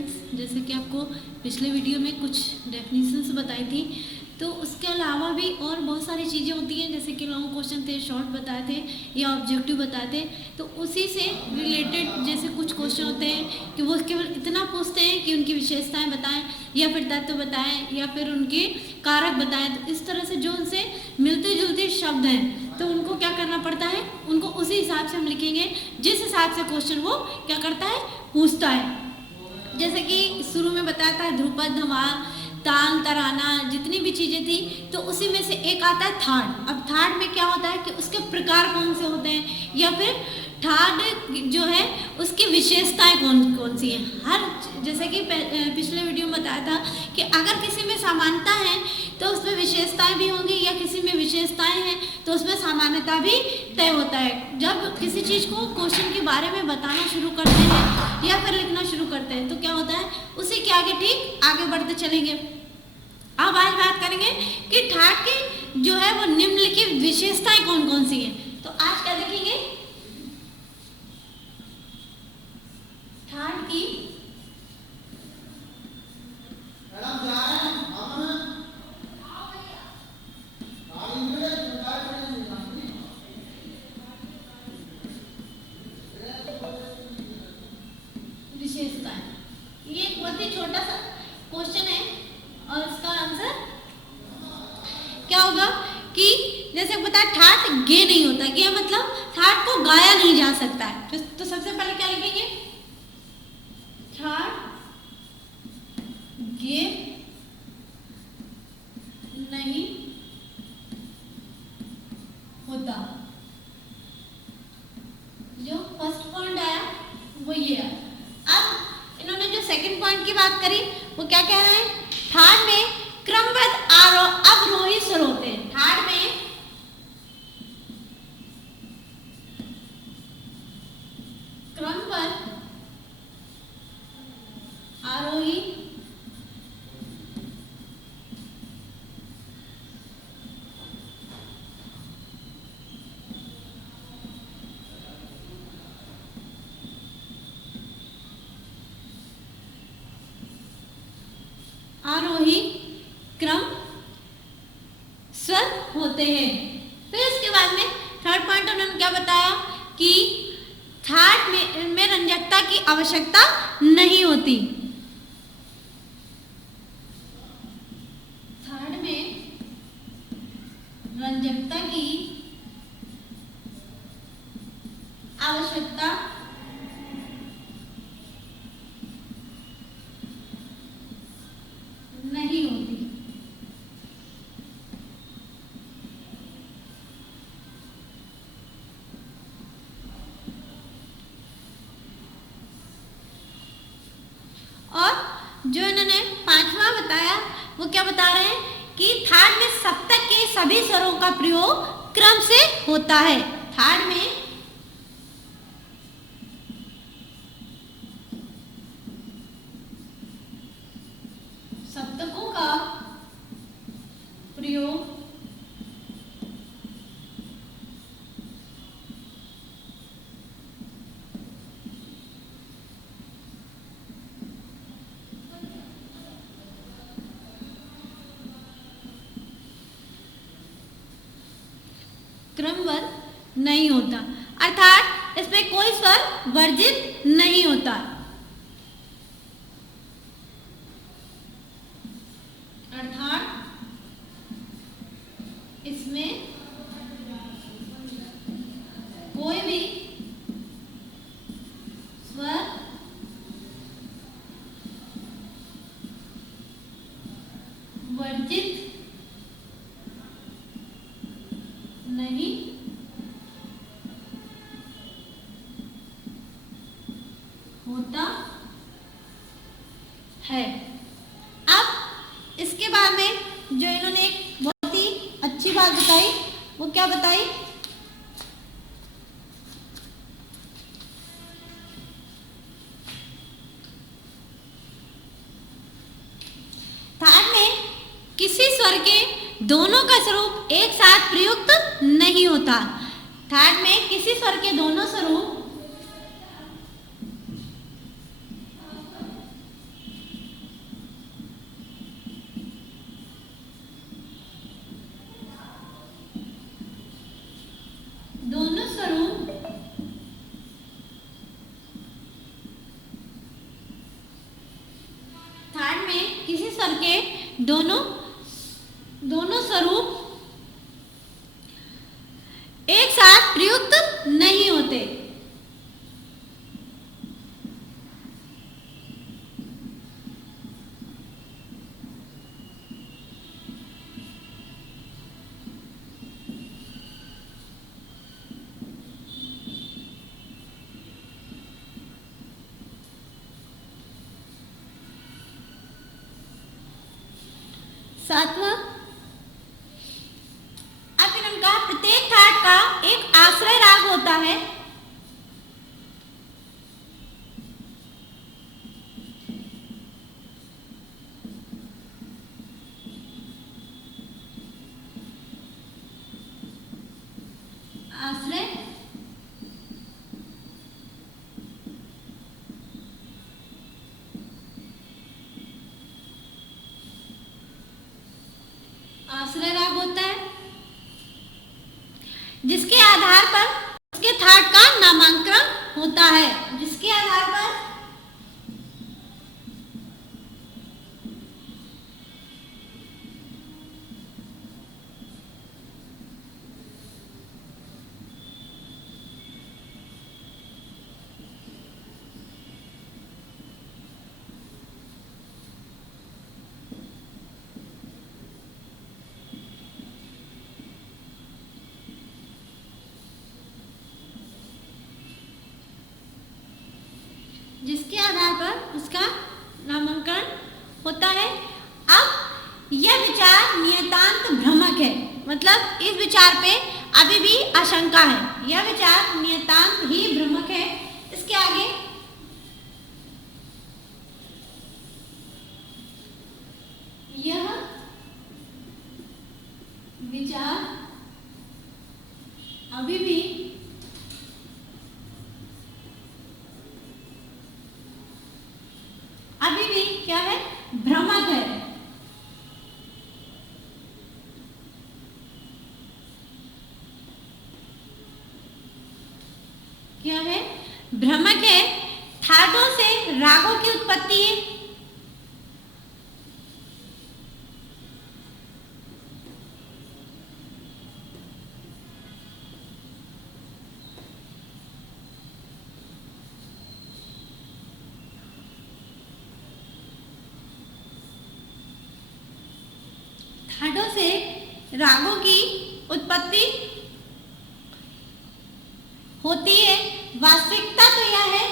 Students, जैसे कि आपको पिछले वीडियो में कुछ डेफिनेशंस बताई थी, तो उसके अलावा भी और बहुत सारी चीज़ें होती हैं, जैसे कि लॉन्ग क्वेश्चन थे, शॉर्ट बताए थे या ऑब्जेक्टिव बताए थे। तो उसी से रिलेटेड जैसे कुछ क्वेश्चन होते हैं कि वो केवल इतना पूछते हैं कि उनकी विशेषताएं बताएं या फिर तत्व बताएं या फिर उनके कारक बताएं। तो इस तरह से जो उनसे मिलते जुलते शब्द हैं तो उनको क्या करना पड़ता है, उनको उसी हिसाब से हम लिखेंगे जिस हिसाब से क्वेश्चन वो क्या करता है, पूछता है। जैसे कि शुरू में बताया था ध्रुपद, धमाल, तान, तराना, जितनी भी चीज़ें थी, तो उसी में से एक आता है थाट। अब थाट में क्या होता है कि उसके प्रकार कौन से होते हैं या फिर थाट जो है उसकी विशेषताएं कौन कौन सी हैं। हर जैसे कि पिछले वीडियो में बताया था कि अगर किसी में समानता है तो उसमें विशेषताएं भी होंगी या किसी में विशेषताएं हैं तो उसमें सामान्यता भी तय होता है। जब किसी चीज़ को क्वेश्चन के बारे में बताना शुरू करते हैं या फिर लिखना शुरू करते हैं तो क्या होता है, उसी के आगे ठीक आगे बढ़ते चलेंगे। अब आज बात करेंगे कि ठाट की जो है वो निम्नलिखित विशेषताएं कौन कौन सी हैं। तो आज क्या देखेंगे, ठाट की विशेषताएं। ये एक बहुत ही छोटा सा क्वेश्चन है और इसका आंसर क्या होगा कि जैसे पता है ठाट गे नहीं होता। गे मतलब ठाट को गाया नहीं जा सकता है। तो सबसे पहले क्या लिखेंगे, ठाट गे नहीं होता। जो फर्स्ट पॉइंट आया वो ये है। अब इन्होंने जो सेकंड पॉइंट की बात करी वो क्या कह रहे हैं, ठाट में क्रमबद्ध अवरोही स्वर होते हैं। ठाट में क्रमबद्ध आरोही आरोही क्रम स्वर होते हैं। फिर इसके बाद में थर्ड पॉइंट उन्होंने क्या बताया कि ठाट में रंजकता की आवश्यकता नहीं होती। ठाट में रंजकता की आवश्यकता नहीं होती। और जो इन्होंने पांचवा बताया वो क्या बता रहे हैं कि ठाट में सप्तक के सभी स्वरों का प्रयोग क्रम से होता है। ठाट में सप्तकों का प्रयोग क्रमबद्ध नहीं होता, अर्थात इसमें कोई स्वर वर्जित नहीं होता। अर्थात इसमें कोई भी स्वर वर्जित नहीं होता है। अब इसके बाद में जो इन्होंने एक बहुत ही अच्छी बात बताई वो क्या बताई, ठाट में किसी स्वर के दोनों का स्वरूप एक साथ प्रयुक्त नहीं होता। ठाट में किसी स्वर के दोनों स्वरूप दोनों दोनों स्वरूप एक साथ प्रयुक्त नहीं होते। सातवां, अब इनका प्रत्येक ठाट का एक आश्रय राग होता है। आश्रय आश्रय राग होता है, जिसके आधार पर उसके ठाट का नामांकन होता है। जिसके आधार पर उसका नामांकन होता है। अब यह विचार नियतांत भ्रमक है, मतलब इस विचार पे अभी भी आशंका है। यह विचार नियतांत ही भ्रमक है। इसके आगे यह विचार अभी भी क्या है? भ्रमक है। क्या है? भ्रमक है। ठाटों से रागों की उत्पत्ति है। ठाटों से रागों की उत्पत्ति होती है। वास्तविकता तो यह है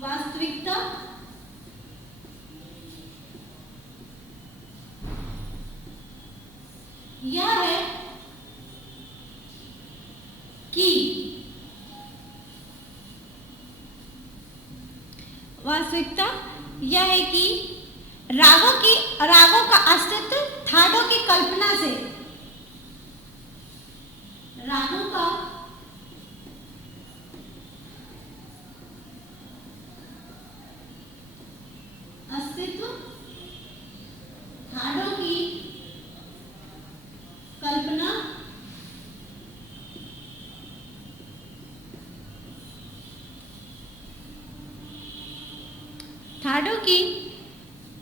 वास्तविकता यह है कि वास्तविकता यह है कि रागों का अस्तित्व ठाटों की कल्पना से, रागों का अस्तित्व ठाटों की कल्पना ठाटों की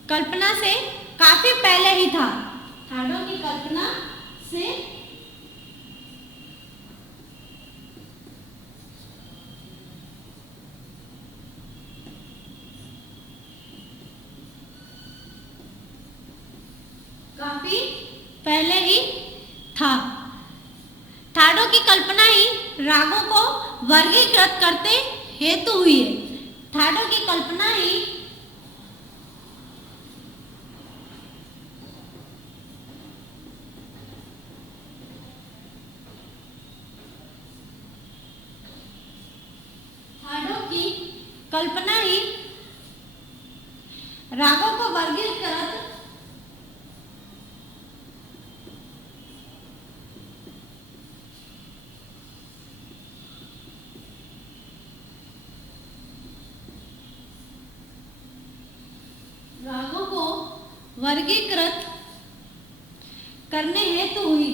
कल्पना से काफी पहले ही था। ठाटों की कल्पना से काफी पहले ही था। ठाटों की कल्पना ही रागों को वर्गीकृत करते हेतु हुई है। ठाटों की कल्पना ही रागों को वर्गीकृत करने हेतु हुई।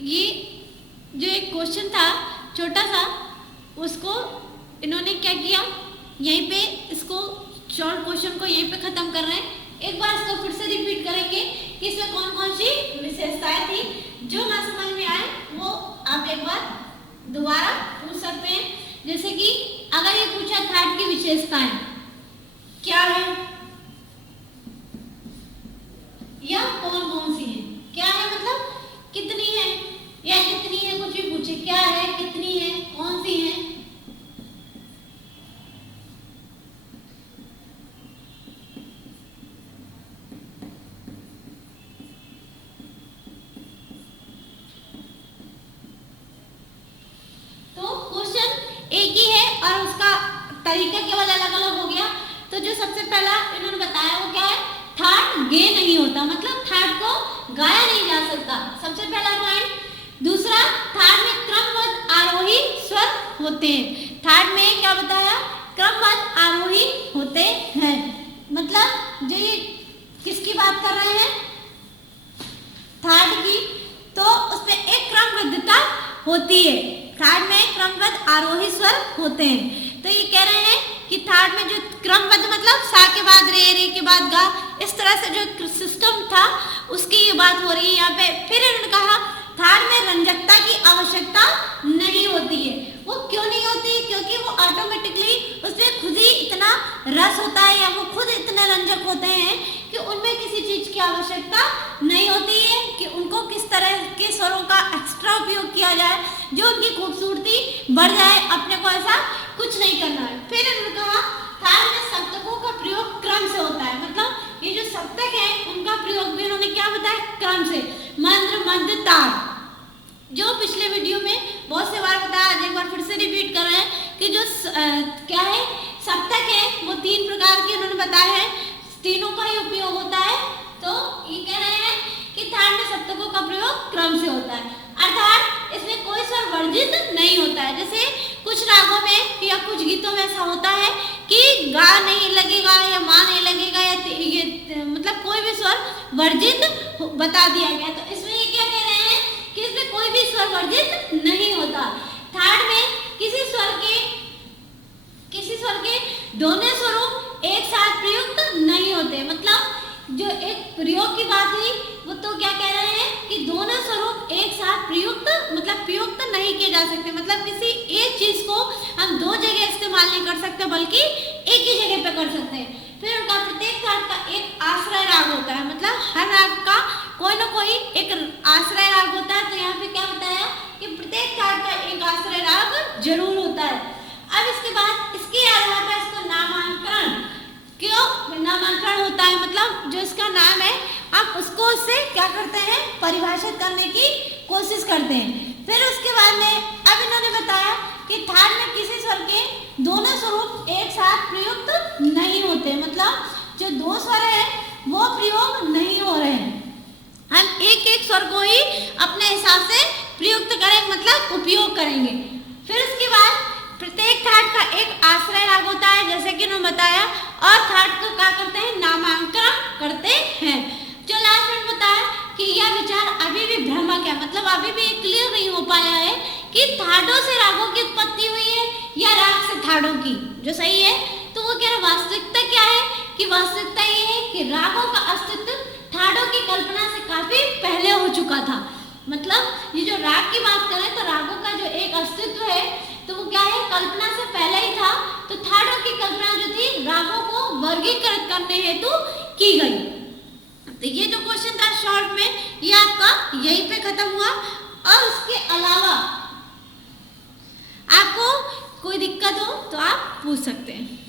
ये जो एक क्वेश्चन था छोटा सा, उसको इन्होंने क्या किया, यहीं पे इसको शॉर्ट क्वेश्चन को यहीं पे खत्म कर रहे हैं। एक बार इसको फिर से रिपीट करेंगे कि इसमें कौन कौन सी विशेषताएं थी। जो ना समझ में आए वो आप एक बार दोबारा पूछ सकते हैं। जैसे कि अगर ये पूछा थाट की विशेषताएं क्या है या कौन कौन सी है, क्या है मतलब कितनी है या कितनी है, कुछ भी पूछे, क्या है, कितनी है, कौन सी है। तो क्वेश्चन एक ही है और उसका तरीका केवल अलग अलग हो गया। तो जो सबसे पहला इन्होंने बताया वो क्या है, थाट गे नहीं होता, मतलब थाट को गाया नहीं जा सकता, सबसे पहला पॉइंट। दूसरा, थाट में क्रमबद्ध आरोही स्वर होते हैं। थाट में क्या बताया, क्रमबद्ध आरोही होते हैं, मतलब जो ये किसकी बात कर रहे हैं, थाट की, तो उसमें एक क्रमबद्धता होती है। थाट में क्रमबद्ध आरोही स्वर होते हैं। तो ये कह रहे हैं कि थाट में जो क्रमबद्ध मतलब सा के बाद रे के बाद गा, इस तरह से जो सिस्टम था उसकी ये बात हो रही है यहाँ पे। फिर इन्होंने कहा थाट में रंजकता की आवश्यकता नहीं होती है। वो क्यों नहीं होती, क्योंकि वो ऑटोमेटिकली उसमें खुद ही इतना रस होता है या वो खुद इतने रंजक होते हैं कि उनमें किसी चीज की आवश्यकता नहीं होती है कि उनको किस तरह के स्वरों का एक्स्ट्रा उपयोग किया जाए जो उनकी खूबसूरती बढ़ जाए, अपने को ऐसा कुछ नहीं करना है। फिर इन्होंने कहा थाट में सप्तकों का प्रयोग क्रम से होता है, मतलब ये जो सप्तक है उनका प्रयोग भी इन्होंने क्या बताया, क्रम से। मंत्र, मध्य, ताड़, जो पिछले वीडियो में बहुत से बार बताया, आज एक बार फिर से रिपीट कर रहे हैं कि जो क्या है सप्तक है वो 3 प्रकार के इन्होंने बताया है, तीनों का ही उपयोग होता है। तो ये कह रहे हैं कि थाट में सप्तकों का प्रयोग क्रम से होता है, अर्थात इसमें कोई स्वर वर्जित नहीं होता है। जैसे कुछ रागों में या कुछ गीतों में ऐसा होता है कि गा नहीं लगेगा या मा नहीं लगेगा या ये मतलब कोई भी स्वर वर्जित बता दिया गया। तो इसमें ये क्या कह रहे हैं कि इसमें कोई भी स्वर वर्जित नहीं होता। थाट में किसी स्वर के दोनों स्वरों एक साथ प्रयुक्त नहीं होते, मतलब जो एक प्रयोग की बात हुई वो तो क्या कह रहे हैं कि दोनों स्वरूप एक साथ प्रयुक्त मतलब प्रयुक्त नहीं किए जा सकते, मतलब किसी एक चीज को हम 2 जगह इस्तेमाल नहीं कर सकते बल्कि एक ही जगह पे कर सकते हैं। फिर उनका प्रत्येक थाट का एक आश्रय राग होता है, मतलब हर राग का कोई ना कोई एक आश्रय राग होता है। तो यहाँ पे क्या बताया कि प्रत्येक थाट का एक आश्रय राग जरूर होता है। अब इसके बाद इसके अलावा का इसका नामांकन, क्यों नामांकन होता है, मतलब जो इसका नाम है आप उसको उससे क्या करते हैं, परिभाषित करने की कोशिश करते हैं। फिर उसके बाद में अब इन्होंने बताया कि थाट में किसी स्वर के दोनों स्वरूप एक साथ प्रयुक्त नहीं होते, मतलब जो 2 स्वर है वो प्रयोग नहीं हो रहे हैं, हम एक एक स्वर को ही अपने हिसाब से प्रयुक्त करेंगे, मतलब उपयोग करेंगे। फिर उसके बाद प्रत्येक थाट का एक आश्रय राग होता है, जैसे कि उन्होंने बताया, और थाट को क्या करते हैं, नामांकन करते हैं। जो लास्ट में बताया कि यह विचार अभी भी भ्रामक है, मतलब अभी भी क्लियर नहीं हो पाया है कि थाटों से रागों की उत्पत्ति हुई है या राग से थाटों की, जो सही है। तो वो कह रहे वास्तविकता क्या है कि वास्तविकता ये है कि रागों का अस्तित्व थाटों की कल्पना से काफी पहले हो चुका था। मतलब ये जो राग की बात करें तो रागों का जो एक अस्तित्व है तो वो क्या है, कल्पना से पहले ही था। तो थाटों की कल्पना जो थी रागों को वर्गीकृत करने हेतु की गई। तो ये जो क्वेश्चन था शॉर्ट में ये आपका यहीं पे खत्म हुआ। और उसके अलावा आपको कोई दिक्कत हो तो आप पूछ सकते हैं।